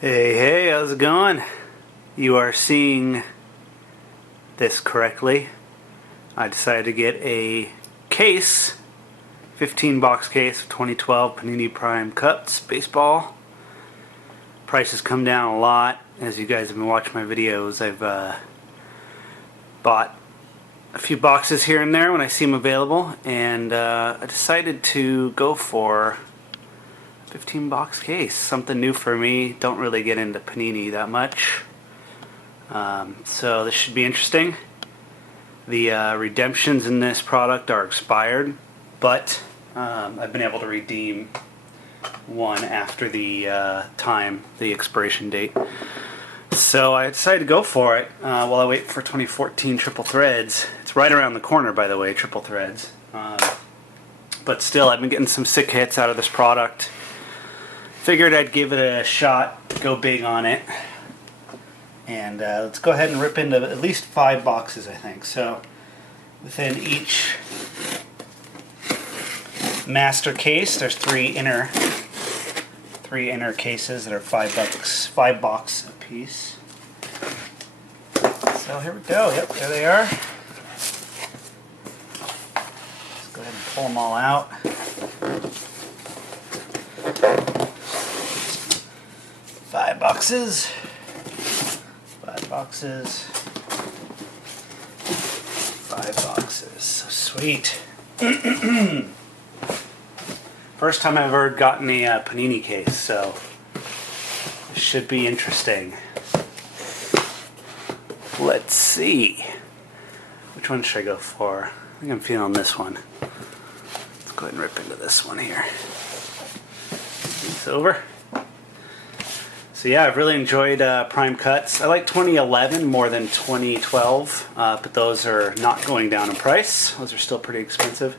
Hey, how's it going? You are seeing this correctly. I decided to get a case, 15 box case of 2012 Panini Prime Cuts baseball. Price has come down a lot. As you guys have been watching my videos, I've bought a few boxes here and there when I see them available, and I decided to go for 15 box case, something new for me. Don't really get into Panini that much, so this should be interesting. The redemptions in this product are expired, but I've been able to redeem one after the the expiration date. So I decided to go for it while I wait for 2014 Triple Threads. It's right around the corner, by the way, Triple Threads. But still, I've been getting some sick hits out of this product. Figured I'd give it a shot, go big on it. And let's go ahead and rip into at least 5 boxes, I think. So within each master case, there's three inner cases that are $5 $5 a piece. So here we go. Yep, there they are. Let's go ahead and pull them all out. 5 boxes. 5 boxes. 5 boxes. So sweet. First time I've ever gotten a Panini case, so it should be interesting. Let's see. Which one should I go for? I think I'm feeling this one. Let's go ahead and rip into this one here. It's over. So yeah, I've really enjoyed Prime Cuts. I like 2011 more than 2012, but those are not going down in price. Those are still pretty expensive.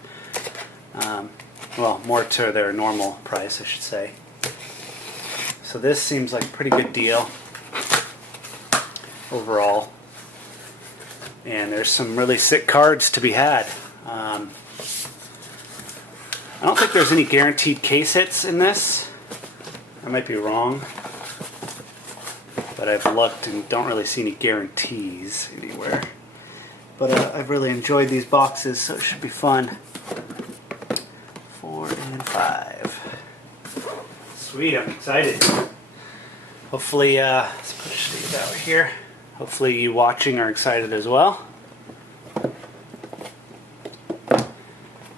Well, more to their normal price, I should say. So this seems like a pretty good deal overall. And there's some really sick cards to be had. I don't think there's any guaranteed case hits in this. I might be wrong, but I've looked and don't really see any guarantees anywhere. But I've really enjoyed these boxes, so it should be fun. 4 and 5. Sweet, I'm excited. Hopefully, let's push these out here. Hopefully you watching are excited as well.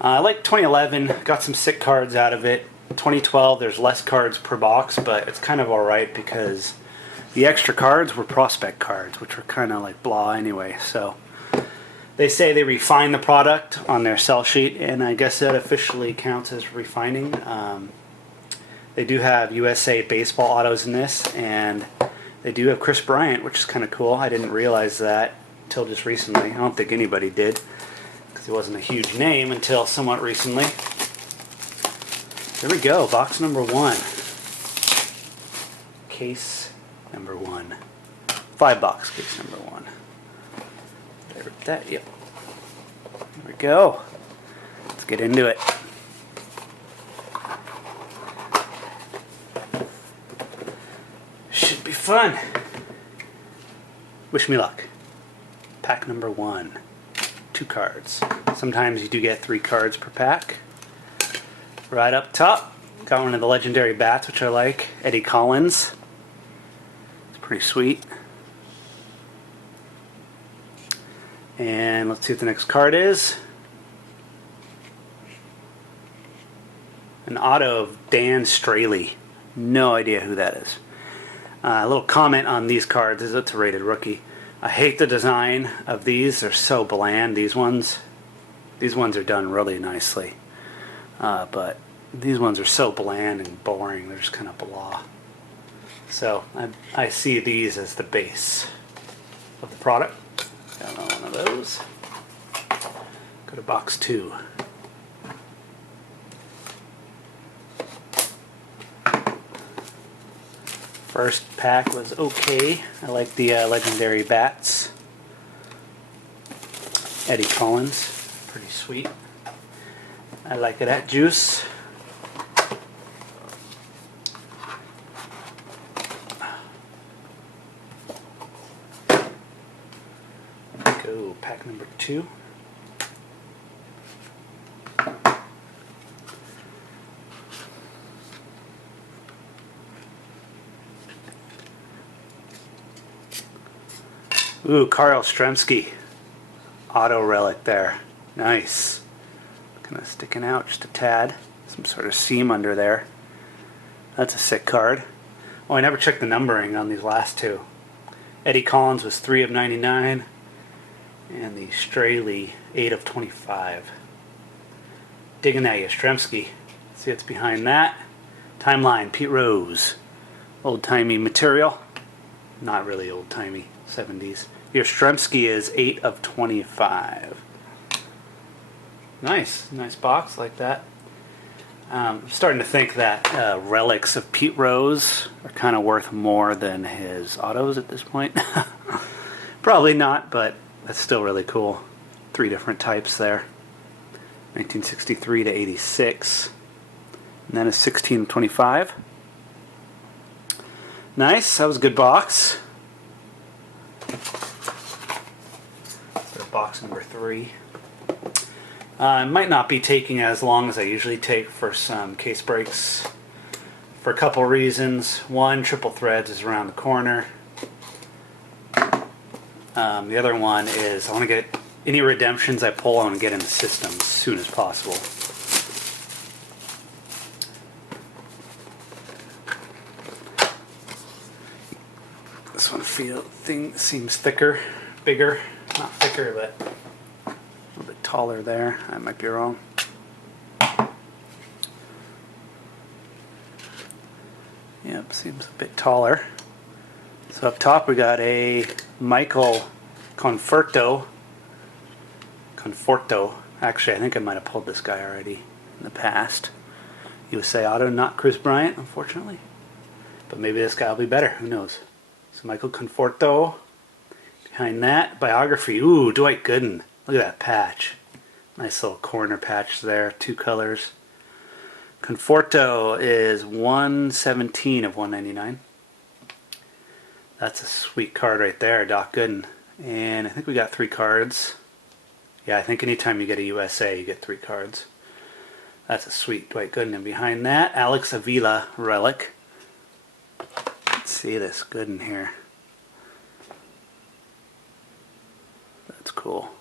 I like 2011, got some sick cards out of it. 2012, there's less cards per box, but it's kind of alright because the extra cards were prospect cards, which were kind of like blah anyway. So they say they refine the product on their sell sheet, and I guess that officially counts as refining. They do have USA baseball autos in this, and they do have Chris Bryant, which is kind of cool. I didn't realize that until just recently. I don't think anybody did, because he wasn't a huge name until somewhat recently. There we go, box number 1. Case number 1. 5 box case number 1. Did I rip that? Yep. There we go. Let's get into it. Should be fun. Wish me luck. Pack number 1. 2 cards. Sometimes you do get 3 cards per pack. Right up top, got one of the legendary bats, which I like. Eddie Collins. It's pretty sweet. And let's see what the next card is. An auto of Dan Straley. No idea who that is. A little comment on these cards is it's a rated rookie. I hate the design of these. They're so bland. These ones are done really nicely. But these ones are so bland and boring. They're just kind of blah. So I see these as the base of the product. Got another one of those. Go to box 2. First pack was okay. I like the legendary bats. Eddie Collins, pretty sweet. I like it at juice. Ooh, pack number 2. Ooh, Carl Stremski. Auto relic there. Nice. Kind of sticking out just a tad. Some sort of seam under there. That's a sick card. Oh, I never checked the numbering on these last two. Eddie Collins was 3 of 99. And the Straley, 8 of 25. Digging at you, Stremski. See what's behind that. Timeline, Pete Rose. Old-timey material. Not really old-timey. 70s. Your Stremski is 8 of 25. Nice. Nice box like that. I'm starting to think that relics of Pete Rose are kind of worth more than his autos at this point. Probably not, but that's still really cool. 3 different types there. 1963 to 86. And then a 16 of 25. Nice. That was a good box. So box number 3. I might not be taking as long as I usually take for some case breaks for a couple reasons. One, triple threads is around the corner. The other one is I want to get any redemptions I pull, I want to get in the system as soon as possible. This one seems thicker, bigger, not thicker, but a little bit taller there. I might be wrong. Yep, seems a bit taller. So up top we got a Michael Conforto. Actually, I think I might have pulled this guy already in the past. USA Auto, not Chris Bryant, unfortunately. But maybe this guy will be better. Who knows? So Michael Conforto. Behind that, biography. Ooh, Dwight Gooden. Look at that patch. Nice little corner patch there. 2 colors. Conforto is 117 of 199. That's a sweet card right there, Doc Gooden. And I think we got 3 cards. Yeah, I think anytime you get a USA, you get 3 cards. That's a sweet Dwight Gooden. And behind that, Alex Avila Relic. Let's see this Gooden here. That's cool.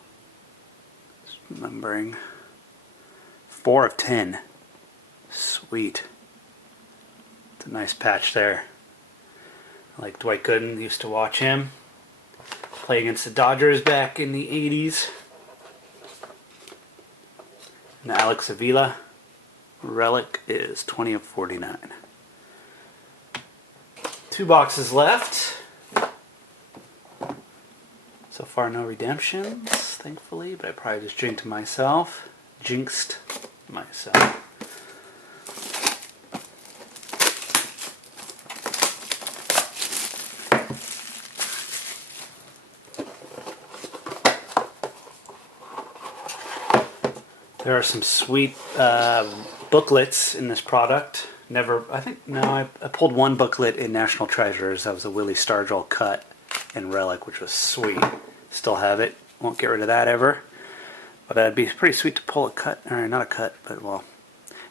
Just remembering. 4 of 10. Sweet. It's a nice patch there. I like Dwight Gooden. Used to watch him play against the Dodgers back in the 80s. And Alex Avila Relic is 20 of 49. 2 boxes left. So far no redemptions, thankfully, but I probably just jinxed myself. There are some sweet booklets in this product. I pulled 1 booklet in National Treasures. That was a Willie Stargell cut in Relic, which was sweet. Still have it. Won't get rid of that ever. But it'd be pretty sweet to pull a cut, or not a cut, but well,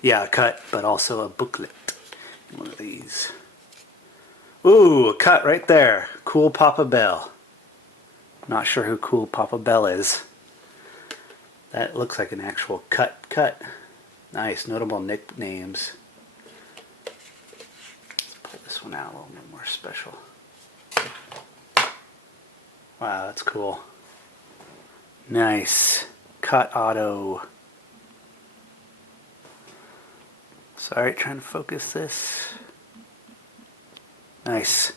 yeah, a cut, but also a booklet. One of these. Ooh, a cut right there. Cool Papa Bell. Not sure who Cool Papa Bell is. That looks like an actual cut. Nice, notable nicknames. Let's pull this one out a little bit more special. Wow, that's cool. Nice. Cut auto. Sorry, trying to focus this. Nice.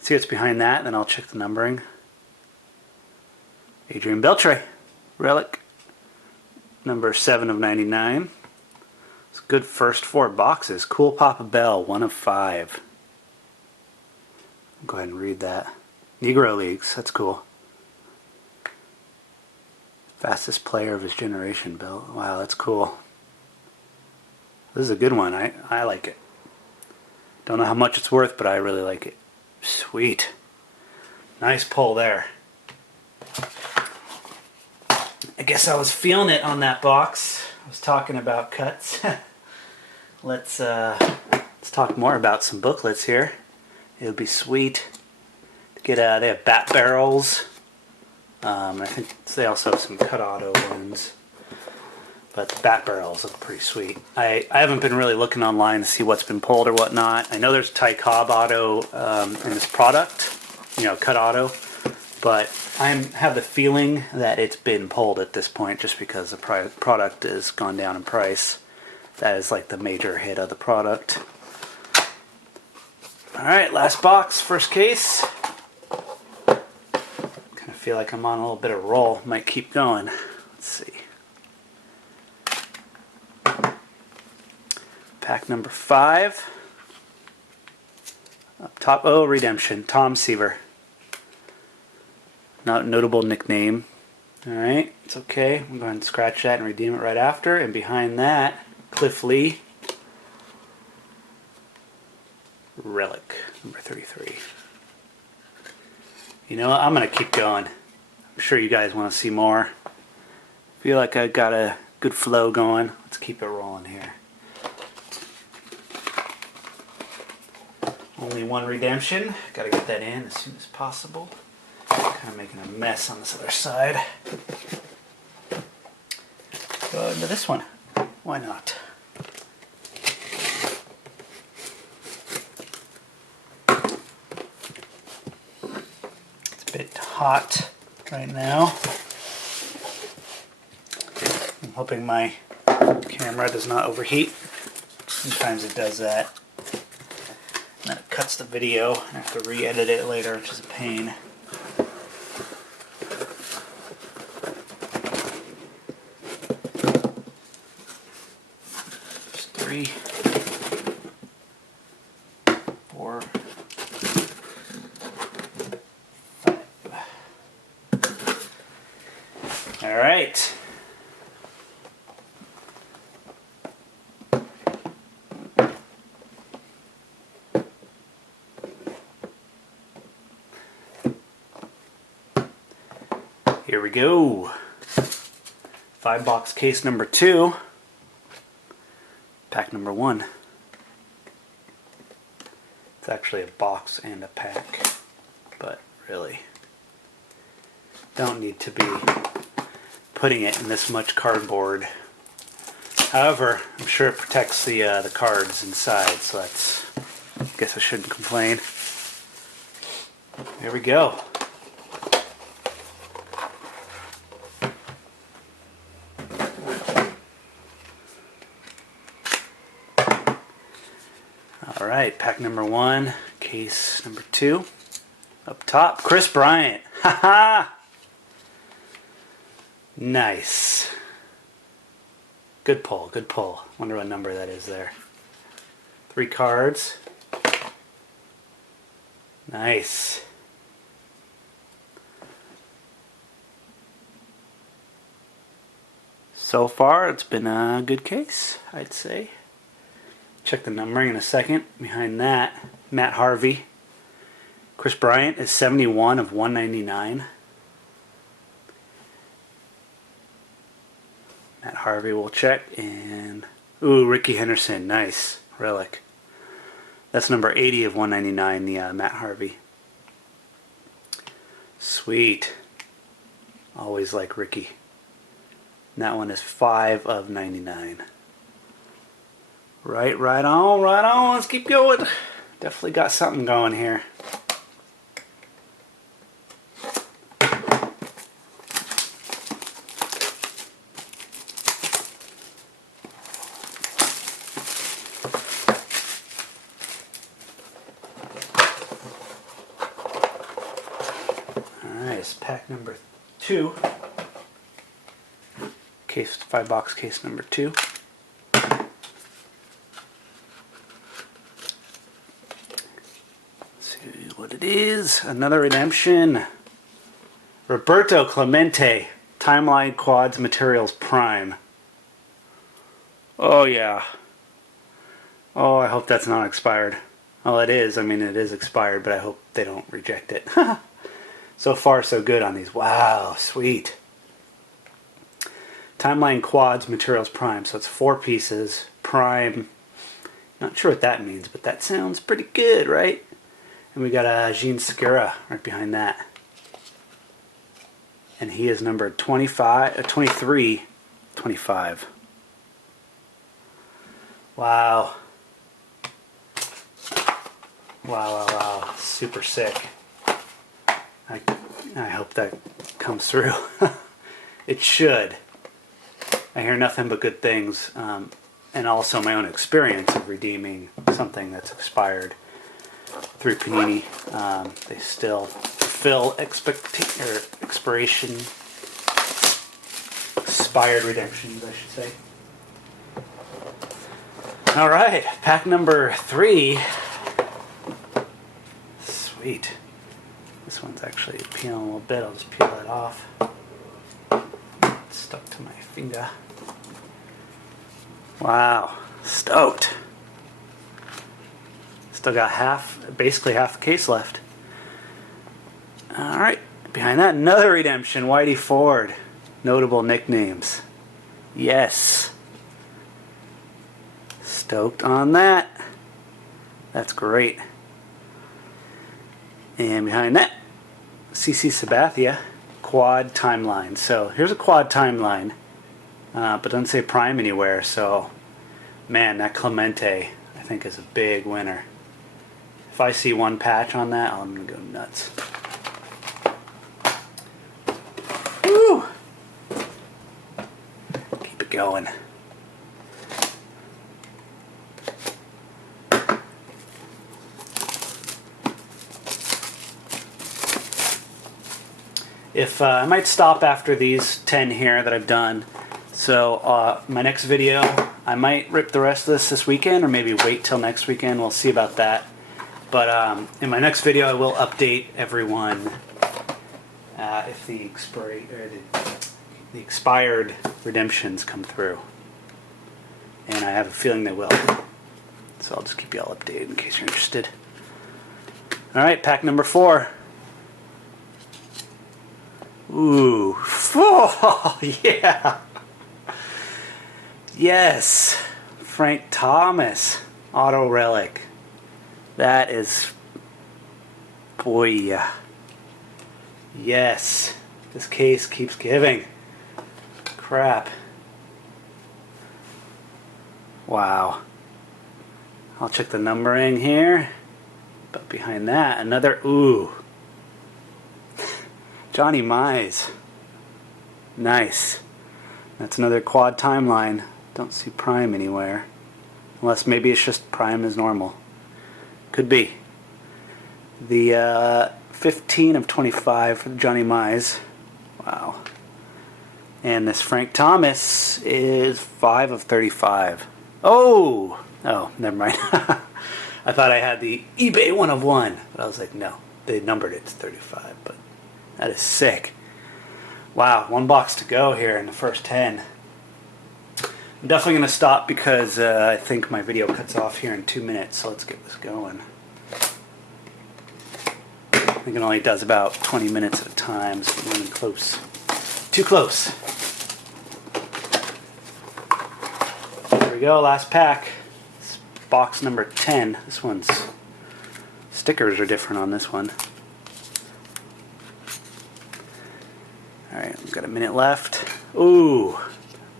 See what's behind that, then I'll check the numbering. Adrian Beltre. Relic. Number 7 of 99. It's a good first 4 boxes. Cool Papa Bell, 1 of 5. Go ahead and read that. Negro Leagues, that's cool. Fastest player of his generation, Bill. Wow, that's cool. This is a good one. I like it. Don't know how much it's worth, but I really like it. Sweet. Nice pull there. I guess I was feeling it on that box. I was talking about cuts. Let's talk more about some booklets here. It would be sweet to get. They have bat barrels. I think they also have some cut auto ones. But the bat barrels look pretty sweet. I haven't been really looking online to see what's been pulled or whatnot. I know there's Ty Cobb auto in this product, you know, cut auto. But I have the feeling that it's been pulled at this point just because the product has gone down in price. That is like the major hit of the product. Alright, last box, first case. Kind of feel like I'm on a little bit of a roll. Might keep going. Let's see. Pack number 5. Up top, oh, Redemption, Tom Seaver. Not a notable nickname. Alright, it's okay. I'm going to scratch that and redeem it right after. And behind that, Cliff Lee. Relic, number 33. You know what? I'm going to keep going. I'm sure you guys want to see more. Feel like I got a good flow going. Let's keep it rolling here. Only one redemption. Got to get that in as soon as possible. Kind of making a mess on this other side. Go into this one. Why not? It's a bit hot right now. I'm hoping my camera does not overheat. Sometimes it does that. And then it cuts the video. I have to re-edit it later, which is a pain. There's 3, 4, 5. All right. Here we go. 5-box case number 2. Pack number 1. It's actually a box and a pack, but really don't need to be putting it in this much cardboard. However, I'm sure it protects the cards inside, so that's, I guess I shouldn't complain. Here we go. Alright, pack number 1, case number 2. Up top, Chris Bryant. Haha! Nice. Good pull, good pull. Wonder what number that is there. 3 cards. Nice. So far, it's been a good case, I'd say. Check the numbering in a second. Behind that, Matt Harvey. Chris Bryant is 71 of 199. Matt Harvey will check. And, ooh, Ricky Henderson. Nice. Relic. That's number 80 of 199, the Matt Harvey. Sweet. Always like Ricky. And that one is 5 of 99. Right on, right on. Let's keep going. Definitely got something going here. Alright, it's pack number 2. Case 5-box case number 2. What it is, another redemption. Roberto Clemente, Timeline Quads Materials Prime. Oh yeah. Oh, I hope that's not expired. Oh, it is. I mean, it is expired, but I hope they don't reject it. So far, so good on these. Wow, sweet. Timeline Quads Materials Prime. So it's 4 pieces. Prime. Not sure what that means, but that sounds pretty good, right? And we got a Jean Segura right behind that. And he is numbered 25, 23, 25. Wow. Wow. Super sick. I hope that comes through. It should. I hear nothing but good things. And also my own experience of redeeming something that's expired through Panini. They still fulfill expiration, expired redemptions, I should say. All right, pack number 3. Sweet. This one's actually peeling a little bit. I'll just peel that off. It's stuck to my finger. Wow, stoked. Still got basically half the case left. All right, behind that, another redemption, Whitey Ford. Notable nicknames. Yes. Stoked on that. That's great. And behind that, CC Sabathia, quad timeline. So here's a quad timeline, but doesn't say Prime anywhere. So, man, that Clemente, I think, is a big winner. If I see one patch on that, I'm going to go nuts. Woo! Keep it going. If I might stop after these 10 here that I've done. So my next video, I might rip the rest of this weekend, or maybe wait till next weekend. We'll see about that. But in my next video, I will update everyone if the expired redemptions come through, and I have a feeling they will. So I'll just keep you all updated in case you're interested. All right, pack number 4. Ooh, oh, yeah. Yes, Frank Thomas, auto relic. That is, boy, yes. This case keeps giving. Crap. Wow. I'll check the numbering here. But behind that, another, ooh. Johnny Mize. Nice. That's another quad timeline. Don't see Prime anywhere. Unless maybe it's just Prime as normal. Could be. The 15 of 25 for the Johnny Mize. Wow. And this Frank Thomas is 5 of 35. Oh! Oh, never mind. I thought I had the eBay 1 of 1. But I was like, no. They numbered it to 35. But that is sick. Wow, 1 box to go here in the first 10. I'm definitely going to stop because I think my video cuts off here in 2 minutes, so let's get this going. I think it only does about 20 minutes at a time, so we're running close. Too close. There we go, last pack. It's box number 10. This one's stickers are different on this one. Alright, we've got a minute left. Ooh,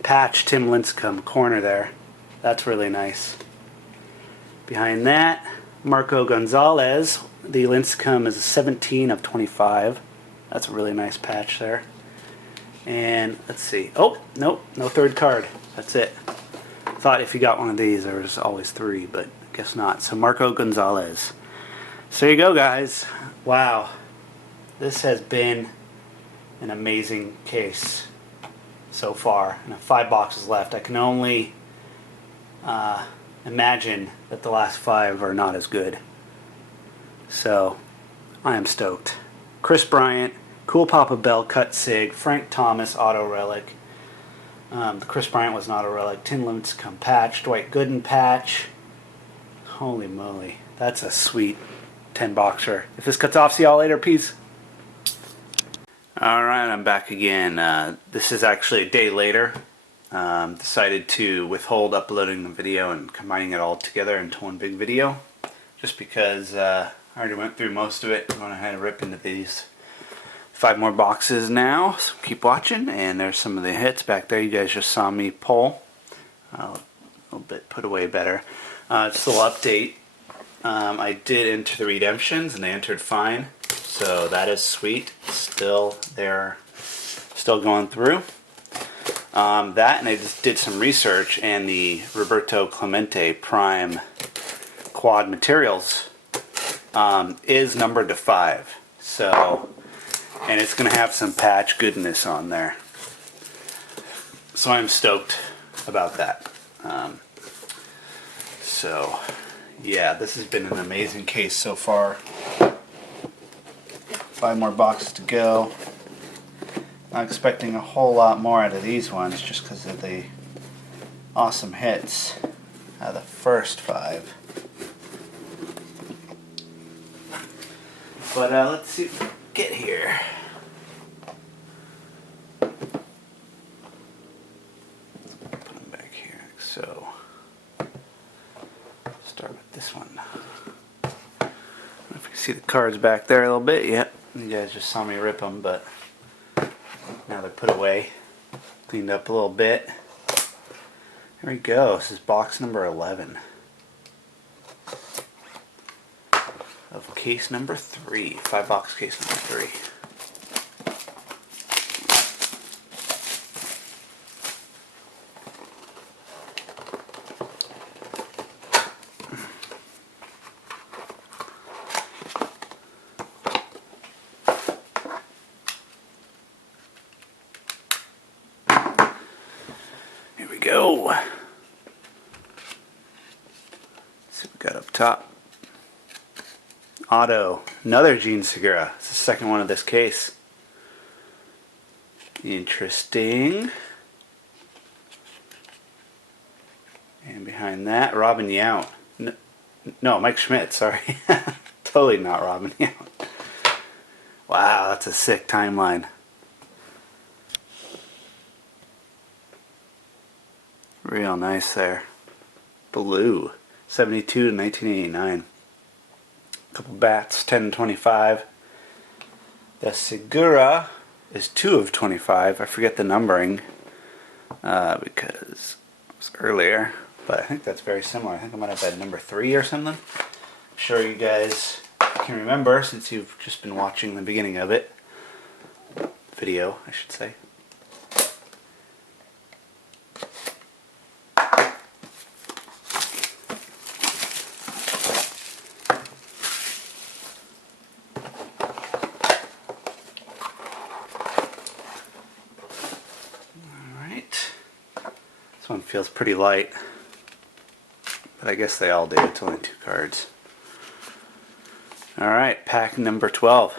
patch Tim Lincecum, corner there. That's really nice. Behind that, Marco Gonzalez. The Lincecum is a 17 of 25. That's a really nice patch there. And let's see. Oh, nope, no third card. That's it. Thought if you got one of these, there was always 3, but I guess not. So Marco Gonzalez. So there you go, guys. Wow. This has been an amazing case so far, and 5 boxes left. I can only imagine that the last 5 are not as good. So I am stoked. Chris Bryant, Cool Papa Bell cut sig, Frank Thomas auto relic. The Chris Bryant was an auto relic. Tim Lincecum patch, Dwight Gooden patch. Holy moly, that's a sweet 10 boxer. If this cuts off, see y'all later. Peace. Alright, I'm back again. This is actually a day later. Decided to withhold uploading the video and combining it all together into one big video, just because I already went through most of it. I'm going to kind of rip into these 5 more boxes now, so keep watching. And there's some of the hits back there you guys just saw me pull. A little bit put away better. Just a little update. I did enter the redemptions and they entered fine, so that is sweet. They're still going through. That, and I just did some research, and the Roberto Clemente Prime Quad Materials is numbered to 5. So, and it's going to have some patch goodness on there. So I'm stoked about that. So, yeah, this has been an amazing case so far. 5 more boxes to go. Not expecting a whole lot more out of these ones just because of the awesome hits out of the first 5. But let's see what we get here. Put them back here. So, start with this one. I don't know if you can see the cards back there a little bit. Yep, you guys just saw me rip them, but now they're put away, cleaned up a little bit. Here we go. This is box number 11 of case number 3. 5-box case number 3. Go. Let's see what we got up top. Auto. Another Gene Segura. It's the second one of this case. Interesting. And behind that, Robin Yount. No, Mike Schmidt, sorry. Totally not Robin Yount. Wow, that's a sick timeline. Real nice there. Blue. 72 to 1989. Couple bats, 10 and 25. The Segura is 2 of 25. I forget the numbering because it was earlier, but I think that's very similar. I think I might have had number 3 or something. I'm sure you guys can remember since you've just been watching the beginning of it. Video, I should say. This one feels pretty light, but I guess they all do. It's only 2 cards. Alright, pack number 12.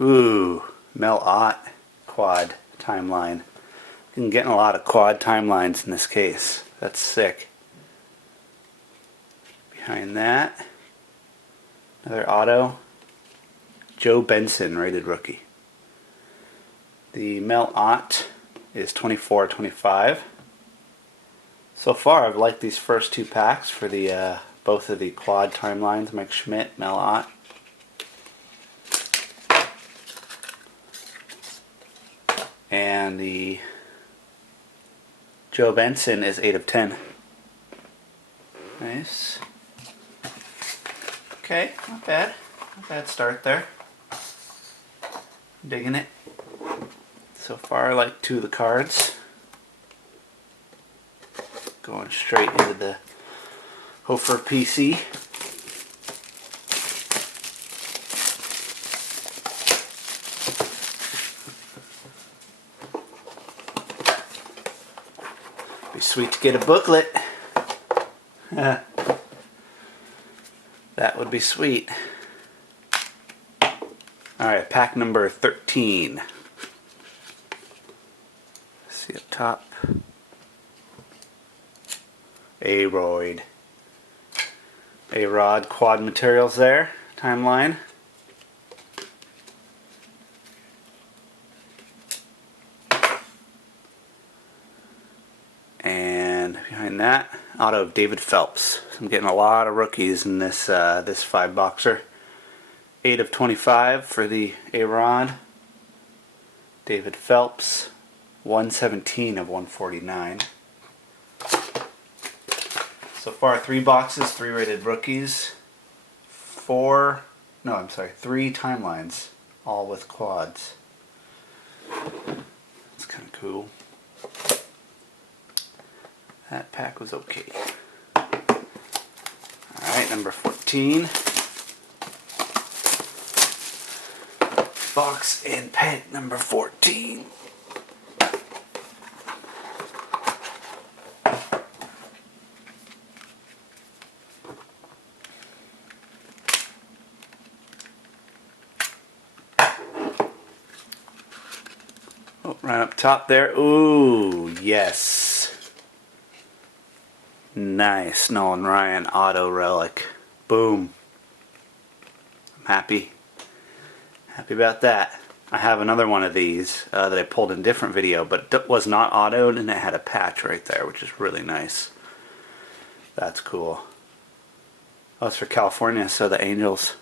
Ooh, Mel Ott quad timeline. I'm getting a lot of quad timelines in this case. That's sick. Behind that, another auto. Joe Benson, rated rookie. The Mel Ott is 24/25. So far, I've liked these first 2 packs for the both of the quad timelines. Mike Schmidt, Mel Ott. And the Joe Benson is 8 of 10. Nice. Okay, not bad. Not bad start there. Digging it. So far, I like 2 of the cards. Going straight into the HOF'er PC. Be sweet to get a booklet. That would be sweet. Alright, pack number 13. See up top. A-Rod quad materials there. Timeline. Behind that, auto of David Phelps. I'm getting a lot of rookies in this this 5-boxer. 8 of 25 for the A-Rod. David Phelps. 117 of 149. So far, 3 boxes, 3 rated rookies. 3 timelines, all with quads. That's kind of cool. That pack was okay. Alright, number 14. Box and pack number 14. Oh, right up top there. Ooh, yes. Nice, Nolan Ryan auto relic. Boom. I'm happy. Happy about that. I have another one of these that I pulled in a different video, but it was not autoed and it had a patch right there, which is really nice. That's cool. Oh, it's for California, so the Angels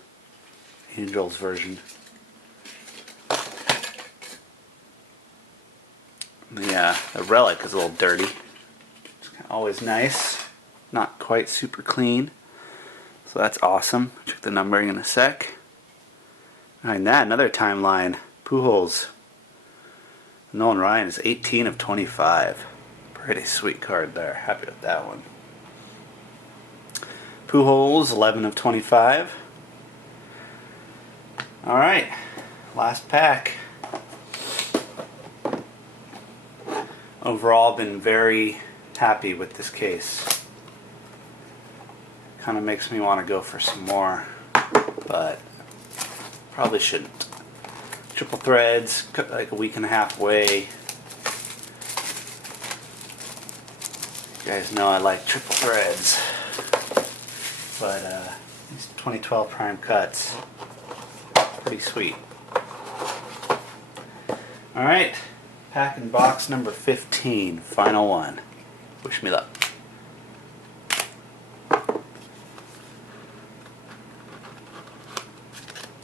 version. The relic is a little dirty. It's always nice. Not quite super clean. So that's awesome. Check the numbering in a sec. Behind that, another timeline. Pujols. Nolan Ryan is 18 of 25. Pretty sweet card there. Happy with that one. Pujols, 11 of 25. Alright, last pack. Overall, been very happy with this case. Kind of makes me want to go for some more, but probably shouldn't. Triple threads, like a week and a half away. You guys know I like triple threads, but these 2012 Prime Cuts, pretty sweet. Alright, pack and box number 15, final one. Wish me luck.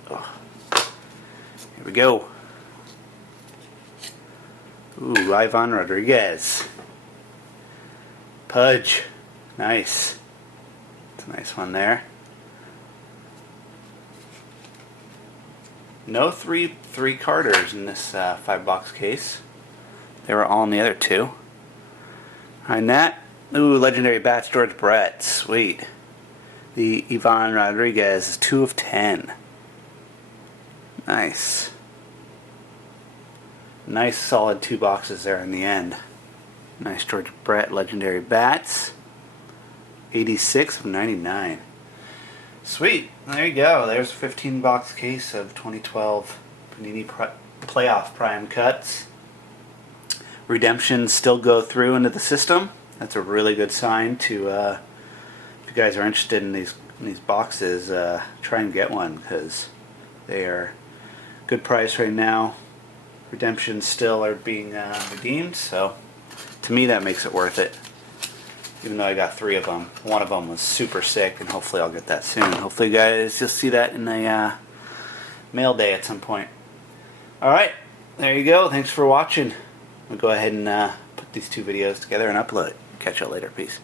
Oh. Here we go. Ooh, Ivan Rodriguez. Pudge. Nice. That's a nice one there. No three Carters in this 5-box case. They were all in the other 2. Behind that, ooh, legendary bats, George Brett. Sweet. The Ivan Rodriguez is 2 of 10. Nice. Nice solid 2 boxes there in the end. Nice George Brett legendary bats. 86 of 99. Sweet. There you go. There's a 15-box case of 2012 Panini Playoff Prime Cuts. Redemptions still go through into the system. That's a really good sign to, if you guys are interested in these boxes, try and get one, because they are good price right now. Redemptions still are being redeemed, so to me that makes it worth it. Even though I got 3 of them. One of them was super sick, and hopefully I'll get that soon. Hopefully you guys you'll see that in a mail day at some point. Alright, there you go. Thanks for watching. I'll go ahead and put these 2 videos together and upload it. Catch y'all later. Peace.